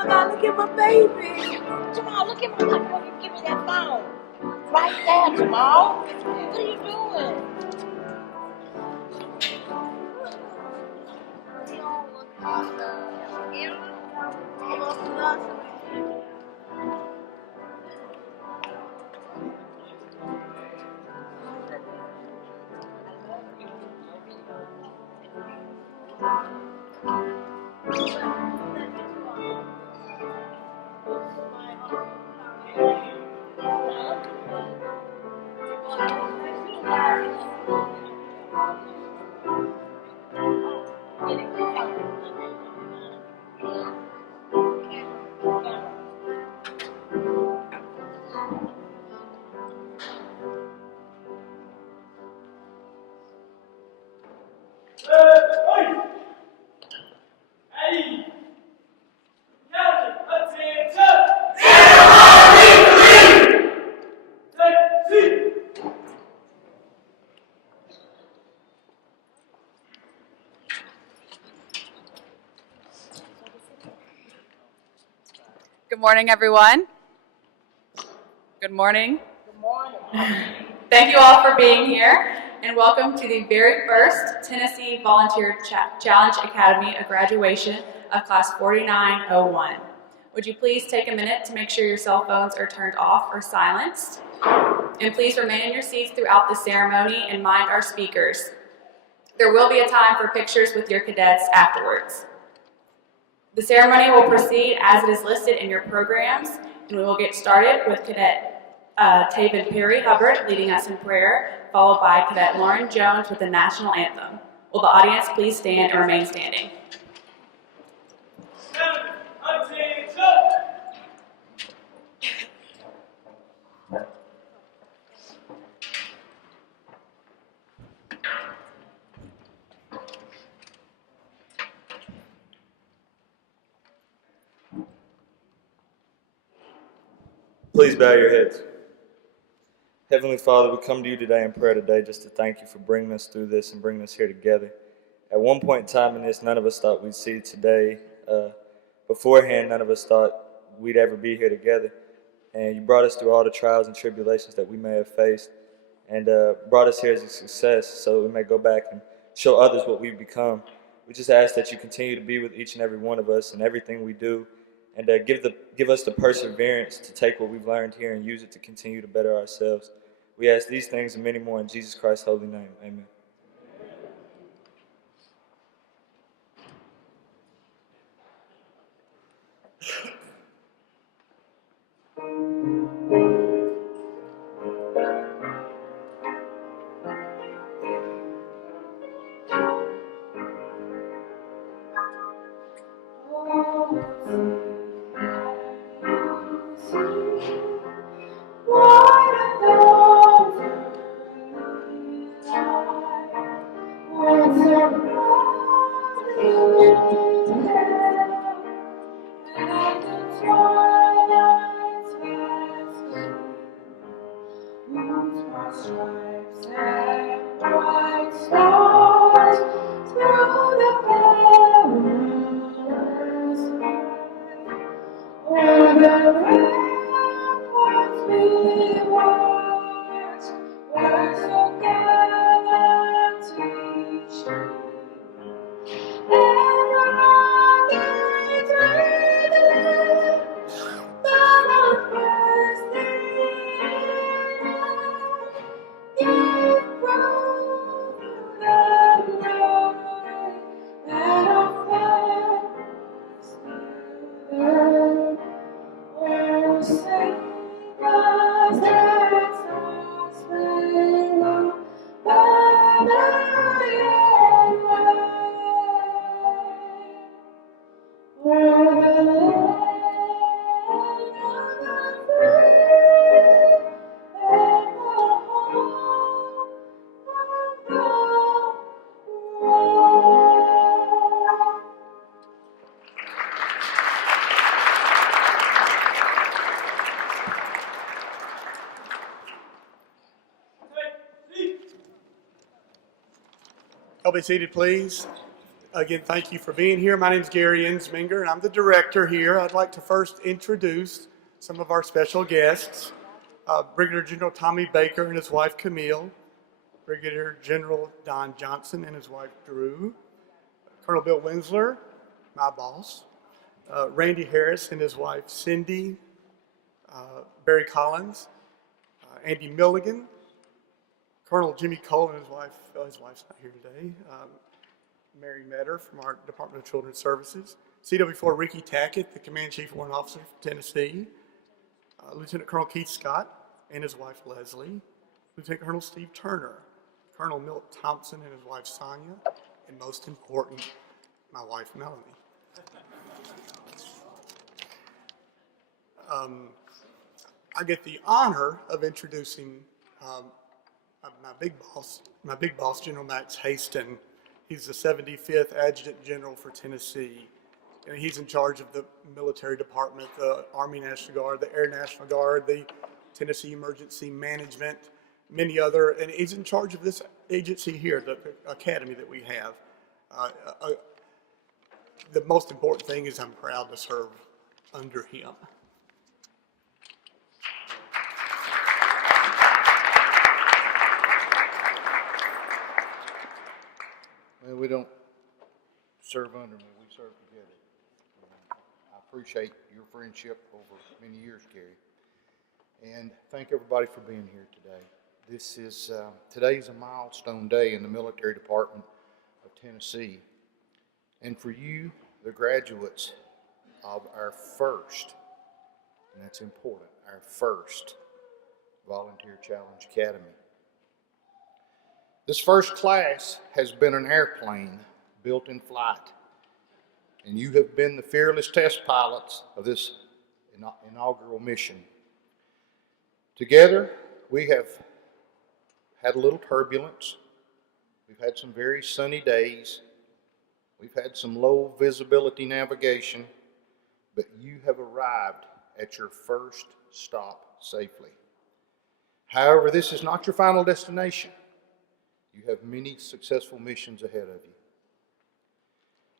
my God, look at my baby. Jamal, look at my phone. You give me that phone. Right there, Jamal. What are you doing? Good morning, everyone. Good morning. Good morning. Thank you all for being here, and welcome to the very first Tennessee Volunteer Challenge Academy, a graduation of Class 4901. Would you please take a minute to make sure your cell phones are turned off or silenced? And please remain in your seats throughout the ceremony and mind our speakers. There will be a time for pictures with your cadets afterwards. The ceremony will proceed as it is listed in your programs, and we will get started with Cadet Taven Perry Hubbard leading us in prayer, followed by Cadet Lauren Jones with the national anthem. Will the audience please stand and remain standing? Please bow your heads. Heavenly Father, we come to you today in prayer today just to thank you for bringing us through this and bringing us here together. At one point in time in this, none of us thought we'd see it today. Beforehand, none of us thought we'd ever be here together. And you brought us through all the trials and tribulations that we may have faced and brought us here as a success so that we may go back and show others what we've become. We just ask that you continue to be with each and every one of us in everything we do, and give us the perseverance to take what we've learned here and use it to continue to better ourselves. We ask these things and many more in Jesus Christ's holy name. Amen. Y'all be seated, please. Again, thank you for being here. My name is Gary Ensminger, and I'm the director here. I'd like to first introduce some of our special guests. Brigadier General Tommy Baker and his wife Camille, Brigadier General Don Johnson and his wife Drew, Colonel Bill Winsler, my boss, Randy Harris and his wife Cindy, Barry Collins, Andy Milligan, Colonel Jimmy Cole and his wife's not here today, Mary Metter from our Department of Children's Services, CW4 Ricky Tackett, the Command Chief Warrant Officer for Tennessee, Lieutenant Colonel Keith Scott and his wife Leslie, Lieutenant Colonel Steve Turner, Colonel Milt Thompson and his wife Sonia, and most important, my wife Melanie. I get the honor of introducing my big boss, General Max Haston. He's the 75th Adjutant General for Tennessee, and he's in charge of the military department, the Army National Guard, the Air National Guard, the Tennessee Emergency Management, many other, and he's in charge of this agency here, the academy that we have. The most important thing is I'm proud to serve under him. Well, we don't serve under me, we serve together. I appreciate your friendship over many years, Gary. And thank everybody for being here today. Today's a milestone day in the military department of Tennessee. And for you, the graduates of our first, and that's important, our first Volunteer Challenge Academy. This first class has been an airplane built in flight, and you have been the fearless test pilots of this inaugural mission. Together, we have had a little turbulence. We've had some very sunny days. We've had some low visibility navigation, but you have arrived at your first stop safely. However, this is not your final destination. You have many successful missions ahead of you.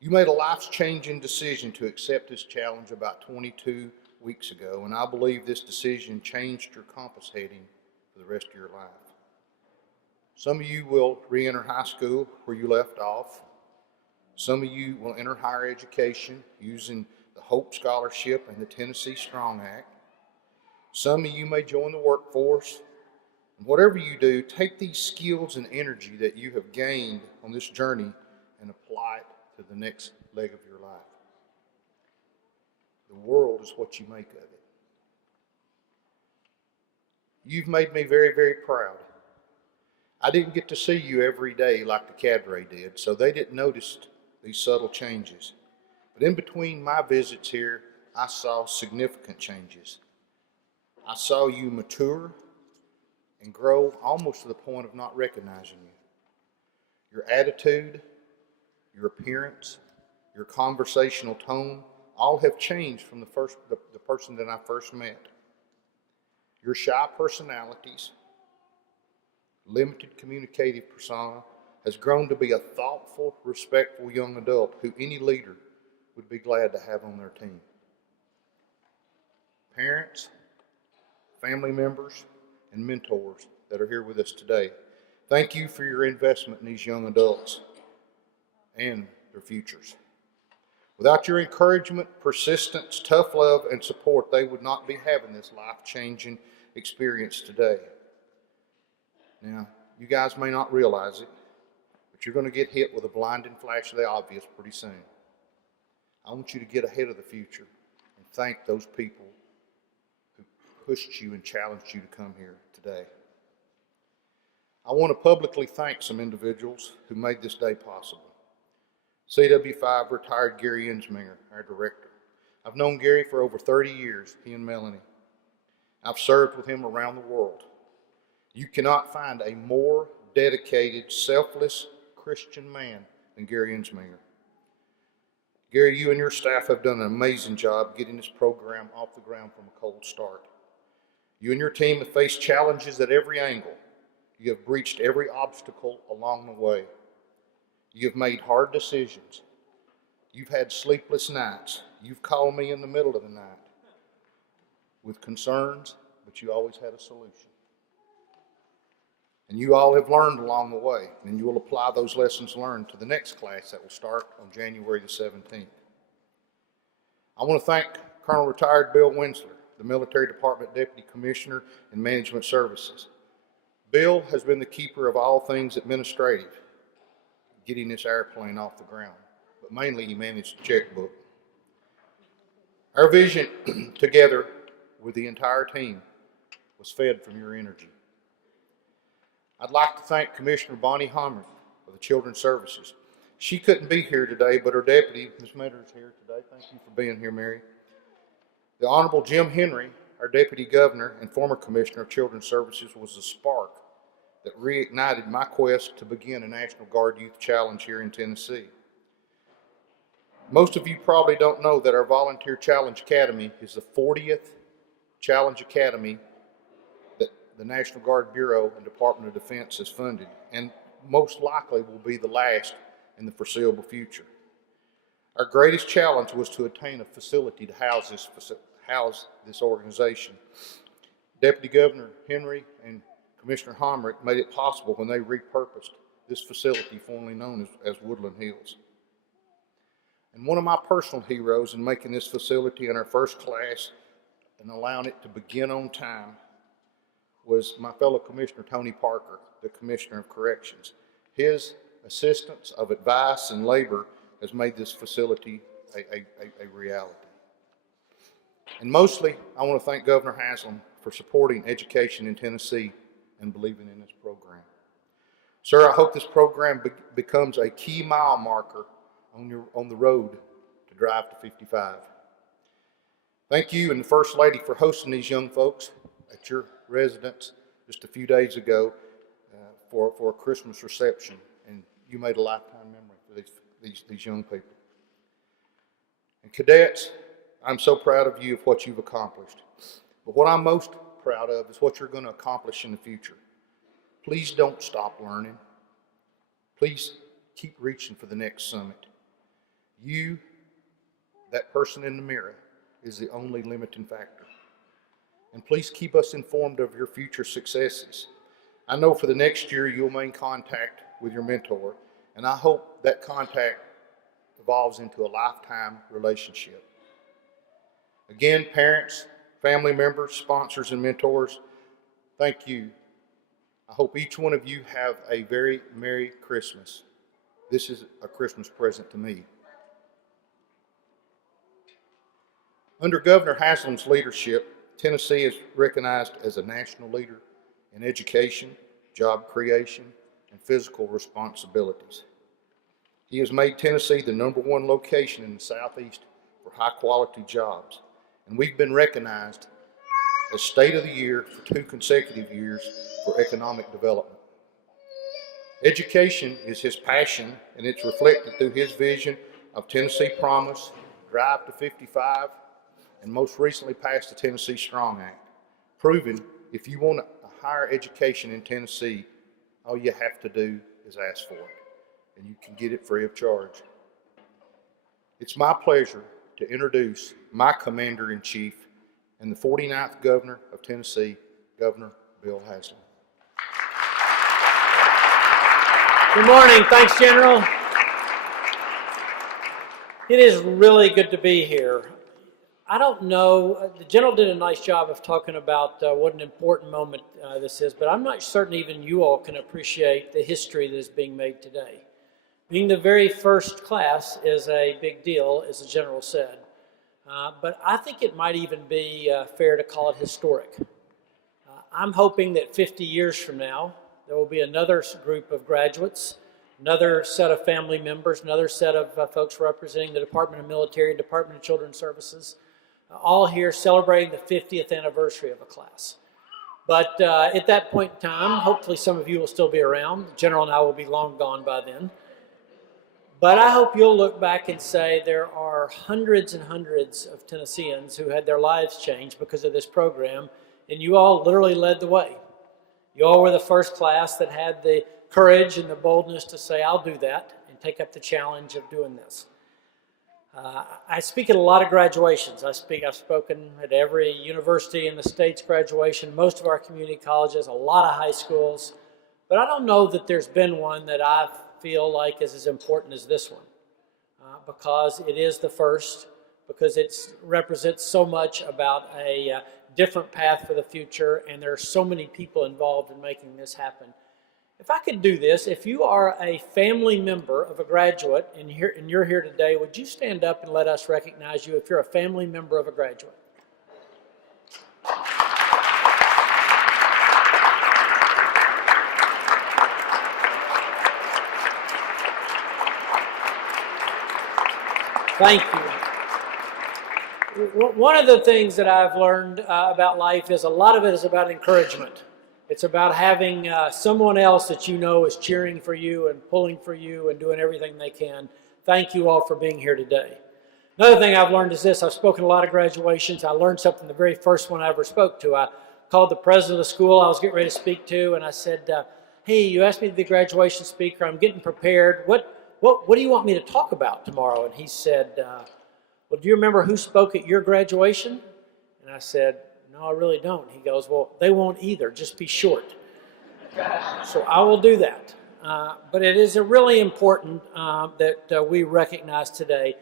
You made a life-changing decision to accept this challenge about 22 weeks ago, and I believe this decision changed your compass heading for the rest of your life. Some of you will re-enter high school where you left off. Some of you will enter higher education using the Hope Scholarship and the Tennessee Strong Act. Some of you may join the workforce. Whatever you do, take these skills and energy that you have gained on this journey and apply it to the next leg of your life. The world is what you make of it. You've made me very, very proud. I didn't get to see you every day like the cadre did, so they didn't notice these subtle changes. But in between my visits here, I saw significant changes. I saw you mature and grow almost to the point of not recognizing you. Your attitude, your appearance, your conversational tone, all have changed from the person that I first met. Your shy personalities, limited communicative persona, has grown to be a thoughtful, respectful young adult who any leader would be glad to have on their team. Parents, family members, and mentors that are here with us today, thank you for your investment in these young adults and their futures. Without your encouragement, persistence, tough love, and support, they would not be having this life-changing experience today. Now, you guys may not realize it, but you're going to get hit with a blinding flash of the obvious pretty soon. I want you to get ahead of the future and thank those people who pushed you and challenged you to come here today. I want to publicly thank some individuals who made this day possible. CW5 retired Gary Ensminger, our director. I've known Gary for over 30 years, he and Melanie. I've served with him around the world. You cannot find a more dedicated, selfless Christian man than Gary Ensminger. Gary, you and your staff have done an amazing job getting this program off the ground from a cold start. You and your team have faced challenges at every angle. You have breached every obstacle along the way. You've made hard decisions. You've had sleepless nights. You've called me in the middle of the night with concerns, but you always had a solution. And you all have learned along the way, and you will apply those lessons learned to the next class that will start on January the 17th. I want to thank Colonel Retired Bill Winsler, the Military Department Deputy Commissioner in Management Services. Bill has been the keeper of all things administrative, getting this airplane off the ground, but mainly he managed the checkbook. Our vision together with the entire team was fed from your energy. I'd like to thank Commissioner Bonnie Hommer of the Children's Services. She couldn't be here today, but her deputy, Ms. Metter, is here today. Thank you for being here, Mary. The Honorable Jim Henry, our Deputy Governor and former Commissioner of Children's Services, was the spark that reignited my quest to begin a National Guard Youth Challenge here in Tennessee. Most of you probably don't know that our Volunteer Challenge Academy is the 40th Challenge Academy that the National Guard Bureau and Department of Defense has funded, and most likely will be the last in the foreseeable future. Our greatest challenge was to attain a facility to house this organization. Deputy Governor Henry and Commissioner Homerick made it possible when they repurposed this facility formerly known as Woodland Hills. And one of my personal heroes in making this facility in our first class and allowing it to begin on time was my fellow Commissioner Tony Parker, the Commissioner of Corrections. His assistance of advice and labor has made this facility a reality. And mostly, I want to thank Governor Haslam for supporting education in Tennessee and believing in this program. Sir, I hope this program becomes a key mile marker on the road to Drive to 55. Thank you and the First Lady for hosting these young folks at your residence just a few days ago for a Christmas reception, and you made a lifetime memory for these young people. And cadets, I'm so proud of you of what you've accomplished. But what I'm most proud of is what you're going to accomplish in the future. Please don't stop learning. Please keep reaching for the next summit. You, that person in the mirror, is the only limiting factor. And please keep us informed of your future successes. I know for the next year you'll maintain contact with your mentor, and I hope that contact evolves into a lifetime relationship. Again, parents, family members, sponsors, and mentors, thank you. I hope each one of you have a very Merry Christmas. This is a Christmas present to me. Under Governor Haslam's leadership, Tennessee is recognized as a national leader in education, job creation, and physical responsibilities. He has made Tennessee the #1 location in the Southeast for high-quality jobs, and we've been recognized as State of the Year for 2 consecutive years for economic development. Education is his passion, and it's reflected through his vision of Tennessee Promise, Drive to 55, and most recently passed the Tennessee Strong Act, proving if you want a higher education in Tennessee, all you have to do is ask for it, and you can get it free of charge. It's my pleasure to introduce my Commander-in-Chief and the 49th Governor of Tennessee, Governor Bill Haslam. Good morning. Thanks, General. It is really good to be here. I don't know, the General did a nice job of talking about what an important moment this is, but I'm not certain even you all can appreciate the history that is being made today. Being the very first class is a big deal, as the General said, but I think it might even be fair to call it historic. I'm hoping that 50 years from now, there will be another group of graduates, another set of family members, another set of folks representing the Department of Military and Department of Children's Services, all here celebrating the 50th anniversary of a class. But at that point in time, hopefully some of you will still be around. The General and I will be long gone by then. But I hope you'll look back and say there are hundreds and hundreds of Tennesseans who had their lives changed because of this program, and you all literally led the way. You all were the first class that had the courage and the boldness to say, I'll do that, and take up the challenge of doing this. I speak at a lot of graduations. I've spoken at every university in the state's graduation, most of our community colleges, a lot of high schools, but I don't know that there's been one that I feel like is as important as this one, because it is the first, because it represents so much about a different path for the future, and there are so many people involved in making this happen. If I could do this, if you are a family member of a graduate and you're here today, would you stand up and let us recognize you if you're a family member of a graduate? Thank you. One of the things that I've learned about life is a lot of it is about encouragement. It's about having someone else that you know is cheering for you and pulling for you and doing everything they can. Thank you all for being here today. Another thing I've learned is this. I've spoken a lot of graduations. I learned something the very first one I ever spoke to. I called the president of the school I was getting ready to speak to, and I said, hey, you asked me to be the graduation speaker. I'm getting prepared. What do you want me to talk about tomorrow? And he said, well, do you remember who spoke at your graduation? And I said, no, I really don't. He goes, well, they won't either. Just be short. So I will do that. But it is really important that we recognize today.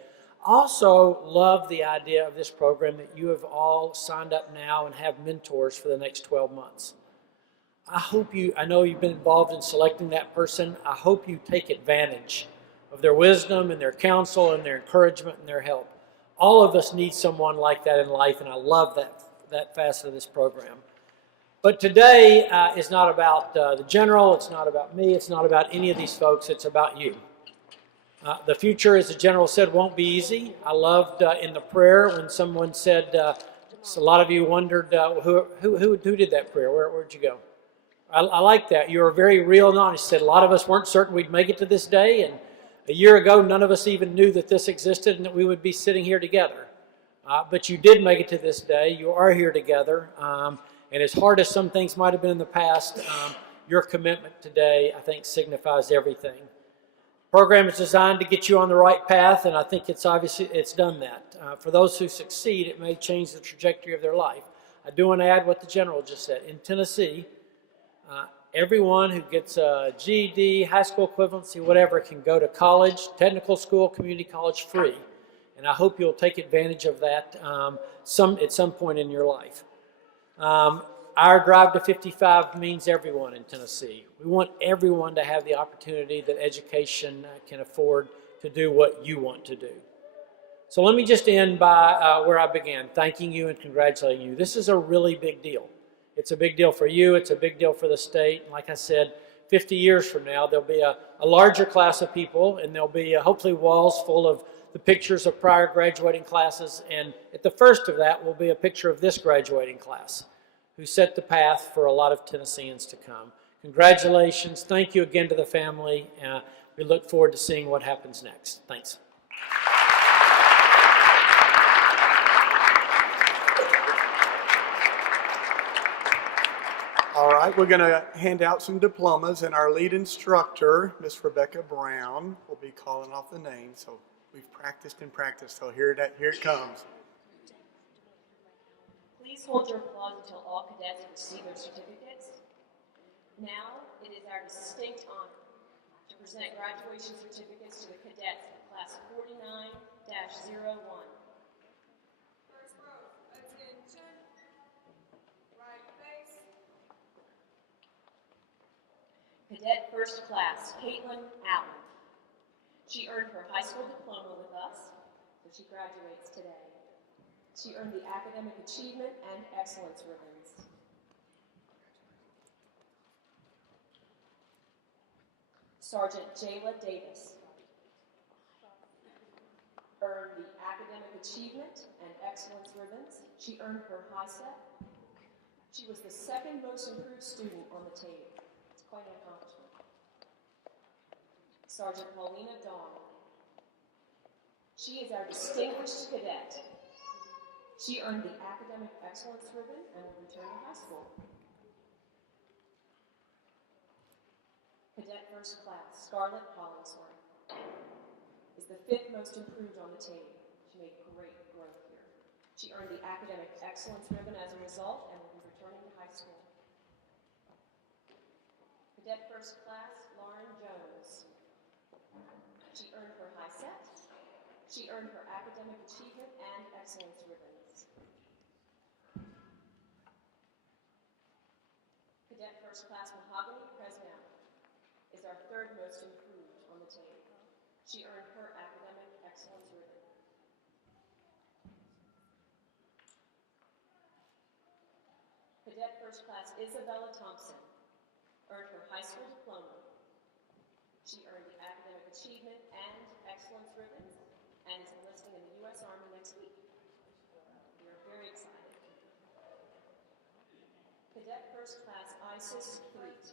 Also love the idea of this program that you have all signed up now and have mentors for the next 12 months. I know you've been involved in selecting that person. I hope you take advantage of their wisdom and their counsel and their encouragement and their help. All of us need someone like that in life, and I love that facet of this program. But today is not about the general, it's not about me, it's not about any of these folks, it's about you. The future, as the general said, won't be easy. I loved in the prayer when someone said, a lot of you wondered who did that prayer, where'd you go? I like that. You were very real and honest. You said a lot of us weren't certain we'd make it to this day, and a year ago none of us even knew that this existed and that we would be sitting here together. But you did make it to this day. You are here together. And as hard as some things might have been in the past, your commitment today, I think, signifies everything. The program is designed to get you on the right path, and I think it's done that. For those who succeed, it may change the trajectory of their life. I do want to add what the general just said. In Tennessee, everyone who gets a GED, high school equivalency, whatever, can go to college, technical school, community college free. And I hope you'll take advantage of that at some point in your life. Our Drive to 55 means everyone in Tennessee. We want everyone to have the opportunity that education can afford to do what you want to do. So let me just end by where I began, thanking you and congratulating you. This is a really big deal. It's a big deal for you. It's a big deal for the state. And like I said, 50 years from now, there'll be a larger class of people, and there'll be hopefully walls full of the pictures of prior graduating classes. And at the first of that will be a picture of this graduating class, who set the path for a lot of Tennesseans to come. Congratulations. Thank you again to the family. We look forward to seeing what happens next. Thanks. All right, we're going to hand out some diplomas, and our lead instructor, Miss Rebecca Brown, will be calling off the names. So we've practiced and practiced, so here it comes. Please hold your applause until all cadets receive their certificates. Now, it is our distinct honor to present graduation certificates to the cadets of class 49-01. First row, attention. Right face. Cadet first class, Caitlin Allen. She earned her high school diploma with us, so she graduates today. She earned the Academic Achievement and Excellence ribbons. Sergeant Jayla Davis earned the Academic Achievement and Excellence ribbons. She earned her HISEP. She was the second most improved student on the team. It's quite an accomplishment. Sergeant Paulina Dawn. She is our distinguished cadet. She earned the Academic Excellence ribbon and will return to high school. Cadet First Class, Scarlett Hollingsworth. is the 5th most improved on the team. She made great growth here. She earned the Academic Excellence Ribbon as a result and will be returning to high school. Cadet First Class Lauren Jones. She earned her high set. She earned her Academic Achievement and Excellence ribbons. Cadet First Class Mahogany Presnell is our 3rd most improved on the team. She earned her Academic Excellence ribbon. Cadet First Class Isabella Thompson earned her high school diploma. She earned the Academic Achievement and Excellence ribbons and is enlisting in the U.S. Army next week. We are very excited. Cadet First Class Isis Fleet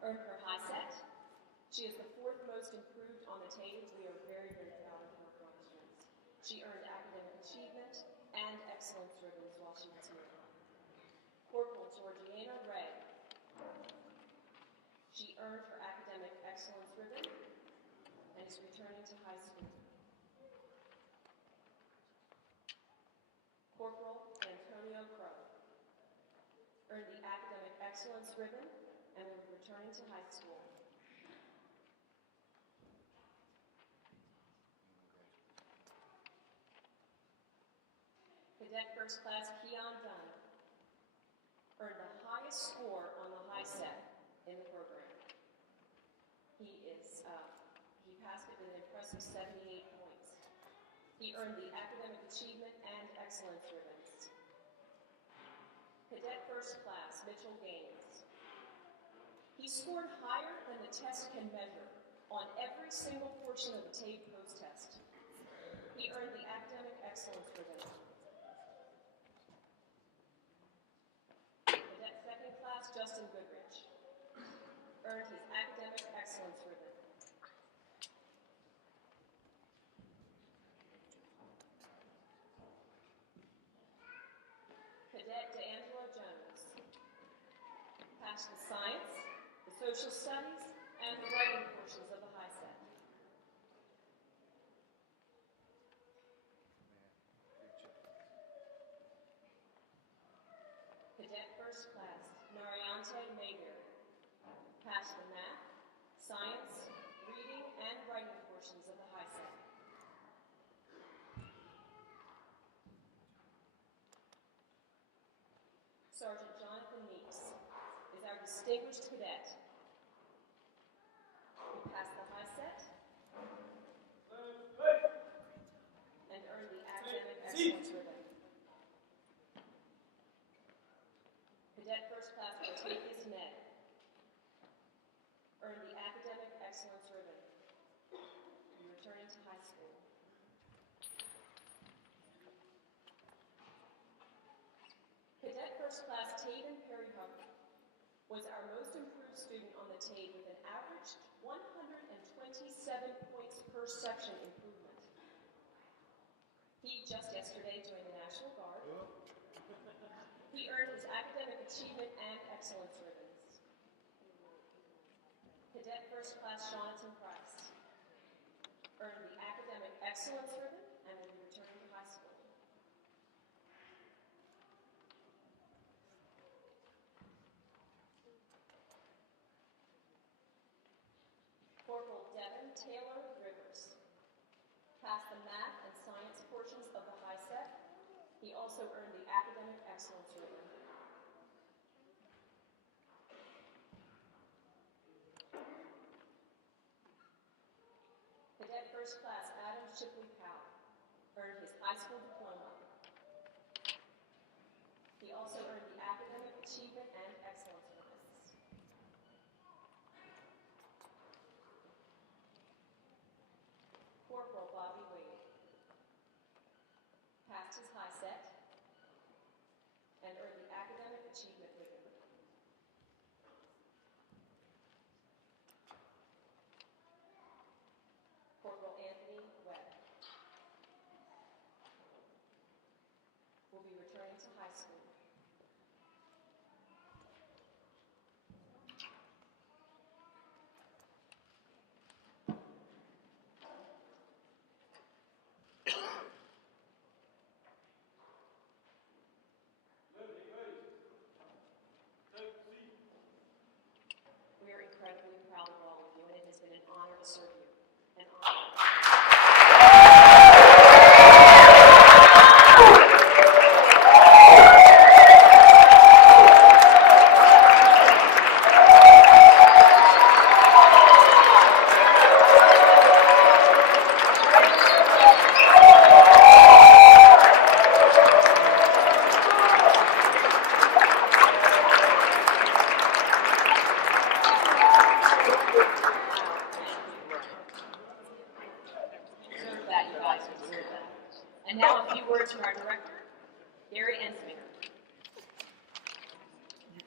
earned her high set. She is the 4th most improved on the team. We are very, very proud of her accomplishments. She earned Academic Achievement and Excellence ribbons while she was here. Corporal Georgiana Ray. She earned her Academic Excellence ribbon and is returning to high school. Corporal Antonio Crow earned the Academic Excellence ribbon and will be returning to high school. Cadet First Class Keon Dunn earned the highest score on the high set in the program. He passed it with an impressive 78 points. He earned the Academic Achievement and Excellence ribbons. Cadet First Class Mitchell Gaines. He scored higher than the test can measure on every single portion of the TABE post-test. He earned the Academic Excellence ribbon. Cadet Second Class Justin Goodrich earned his Academic Excellence ribbon. Cadet DeAngelo Jones passed the science, the social studies, and the writing portions of the high set. Cadet First Class Nariante Mayberry passed the math, science, reading, and writing portions of the high set. Sergeant Jonathan Meeks is our distinguished cadet. He passed the high set and earned the Academic Excellence ribbon. Cadet First Class Octavius Ned earned the Academic Excellence ribbon. He returning to high school. Cadet First Class Taven Perry Hubbard was our most improved student on the TABE with an average 127 points per section improvement. He just yesterday joined the National Guard. He earned his Academic Achievement and Excellence ribbons. Cadet First Class Jonathan Price earned the Academic Excellence ribbon and will be returning to high school. Corporal Devin Taylor Rivers passed the math and science portions of the high set. He also earned the Academic Excellence ribbon. Cadet First Class Adam Shipley Powell earned his high school diploma. He also earned the Academic Achievement and Excellence ribbons. Corporal Bobby Wade passed his high set and earned the Academic Achievement ribbon. Corporal Anthony And now a few words from our director, Gary Ensminger.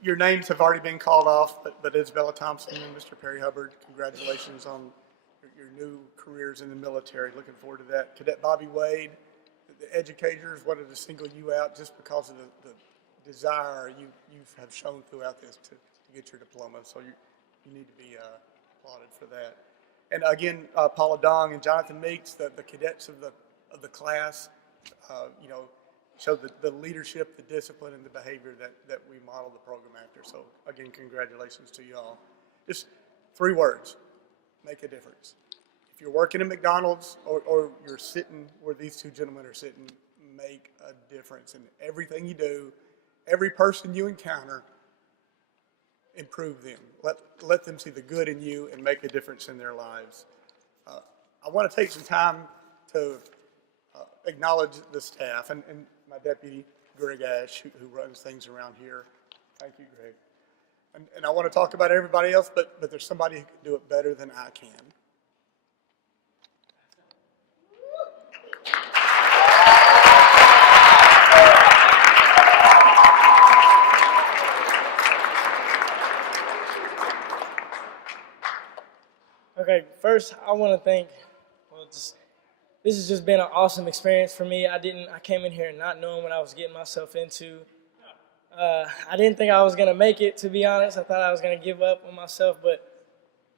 Your names have already been called off, but Isabella Thompson and Mr. Perry Hubbard, congratulations on your new careers in the military. Looking forward to that. Cadet Bobby Wade, the educators wanted to single you out just because of the desire you have shown throughout this to get your diploma. So you need to be applauded for that. And again, Paula Dong and Jonathan Meeks, the cadets of the class, showed the leadership, the discipline, and the behavior that we model the program after. So again, congratulations to you all. Just 3 words: make a difference. If you're working at McDonald's or you're sitting where these 2 gentlemen are sitting, make a difference in everything you do. Every person you encounter, improve them. Let them see the good in you and make a difference in their lives. I want to take some time to acknowledge the staff and my deputy, Greg Ash, who runs things around here. Thank you, Greg. And I want to talk about everybody else, but there's somebody who can do it better than I can. Okay, first I want to thank, this has just been an awesome experience for me. I came in here not knowing what I was getting myself into. I didn't think I was going to make it, to be honest. I thought I was going to give up on myself, but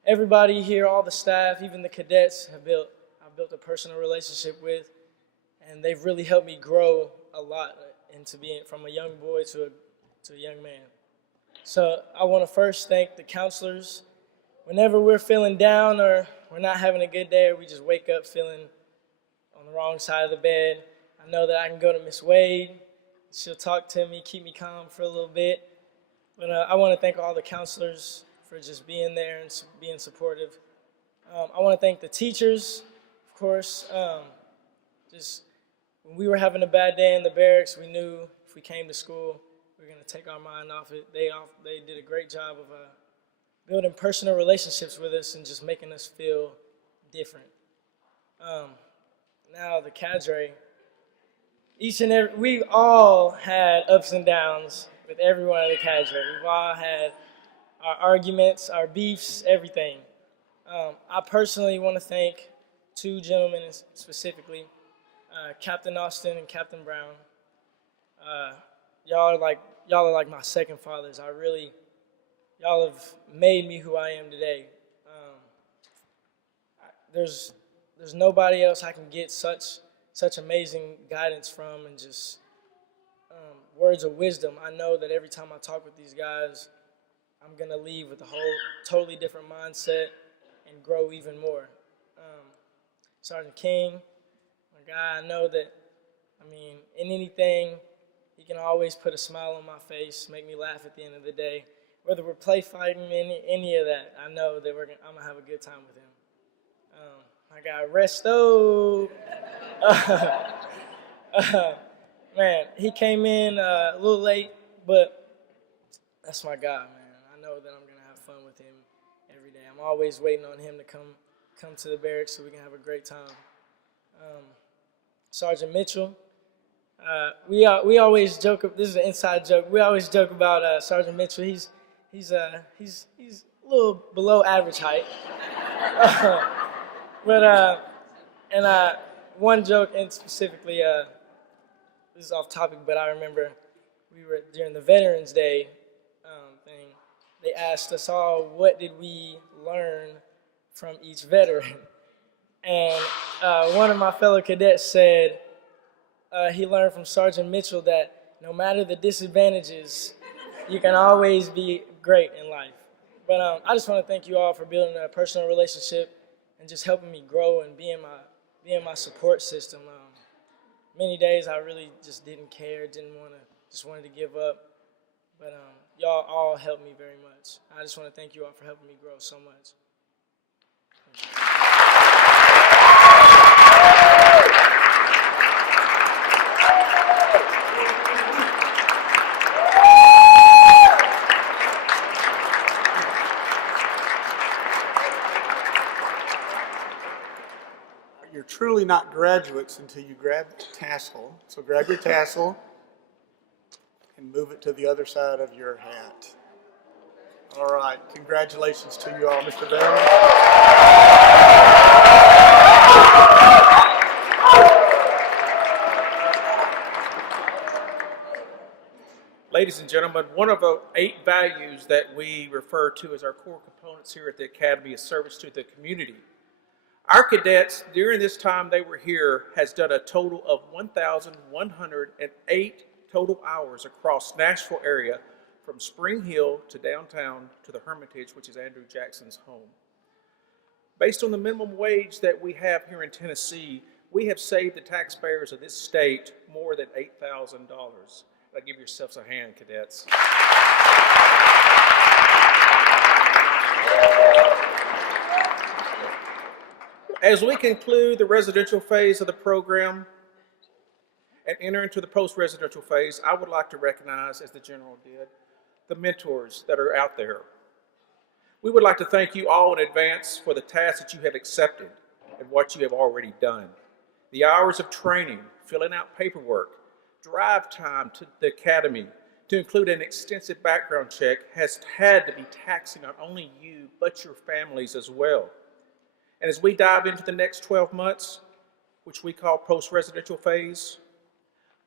everybody here, all the staff, even the cadets, I've built a personal relationship with, and they've really helped me grow a lot into being from a young boy to a young man. So I want to first thank the counselors. Whenever we're feeling down or we're not having a good day or we just wake up feeling on the wrong side of the bed, I know that I can go to Miss Wade. She'll talk to me, keep me calm for a little bit. But I want to thank all the counselors for just being there and being supportive. I want to thank the teachers, of course. Just when we were having a bad day in the barracks, we knew if we came to school, we were going to take our mind off it. They did a great job of building personal relationships with us and just making us feel different. Now the cadre, we all had ups and downs with everyone in the cadre. We've all had our arguments, our beefs, everything. I personally want to thank 2 gentlemen specifically, Captain Austin and Captain Brown. Y'all are like my second fathers. Y'all have made me who I am today. There's nobody else I can get such amazing guidance from and just words of wisdom. I know that every time I talk with these guys, I'm going to leave with a whole totally different mindset and grow even more. Sergeant King, my guy, I know that, in anything, he can always put a smile on my face, make me laugh at the end of the day. Whether we're play fighting, any of that, I know that I'm going to have a good time with him. My guy, Resto. Man, he came in a little late, but that's my guy, man. I know that I'm going to have fun with him every day. I'm always waiting on him to come to the barracks so we can have a great time. Sergeant Mitchell. We always joke, this is an inside joke, we always joke about Sergeant Mitchell. He's a little below average height. One joke, and specifically, this is off topic, but I remember we were during the Veterans Day thing. They asked us all, what did we learn from each veteran? And one of my fellow cadets said he learned from Sergeant Mitchell that no matter the disadvantages, you can always be great in life. But I just want to thank you all for building a personal relationship and just helping me grow and being my support system. Many days I really just didn't care, just wanted to give up. But y'all all helped me very much. I just want to thank you all for helping me grow so much. You're truly not graduates until you grab the tassel. So grab your tassel and move it to the other side of your hat. All right, congratulations to you all, Mr. Bell. Ladies and gentlemen, one of the 8 values that we refer to as our core components here at the Academy is service to the community. Our cadets, during this time they were here, has done a total of 1,108 total hours across Nashville area, from Spring Hill to downtown to the Hermitage, which is Andrew Jackson's home. Based on the minimum wage that we have here in Tennessee, we have saved the taxpayers of this state more than $8,000. Give yourselves a hand, cadets. As we conclude the residential phase of the program and enter into the post-residential phase, I would like to recognize, as the General did, the mentors that are out there. We would like to thank you all in advance for the tasks that you have accepted and what you have already done. The hours of training, filling out paperwork, drive time to the Academy to include an extensive background check has had to be taxing not only you, but your families as well. And as we dive into the next 12 months, which we call post-residential phase,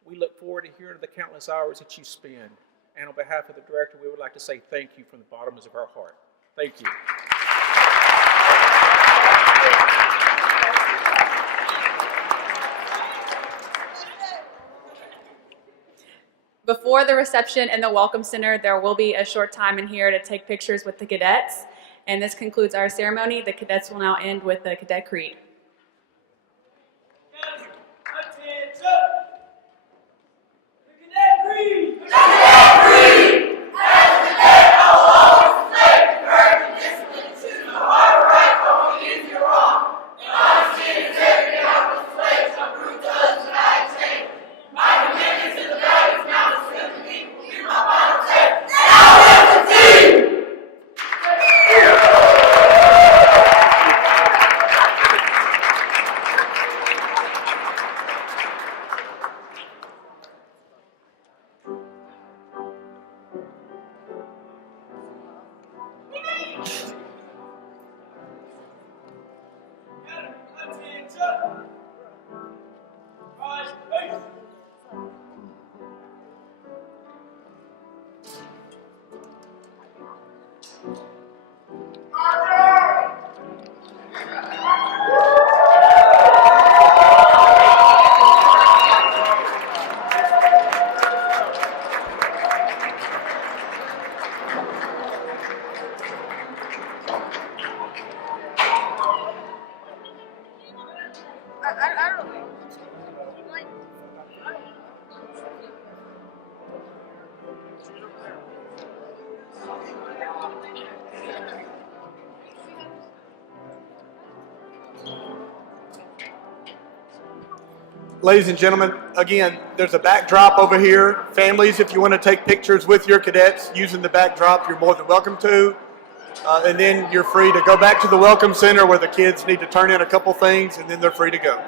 we look forward to hearing the countless hours that you spend. And on behalf of the director, we would like to say thank you from the bottoms of our heart. Thank you. Before the reception in the Welcome Center, there will be a short time in here to take pictures with the cadets. And this concludes our ceremony. The cadets will now end with the Cadet Creed. Ladies and gentlemen, again, there's a backdrop over here. Families, if you want to take pictures with your cadets using the backdrop, you're more than welcome to. And then you're free to go back to the Welcome Center where the kids need to turn in a couple things, and then they're free to go.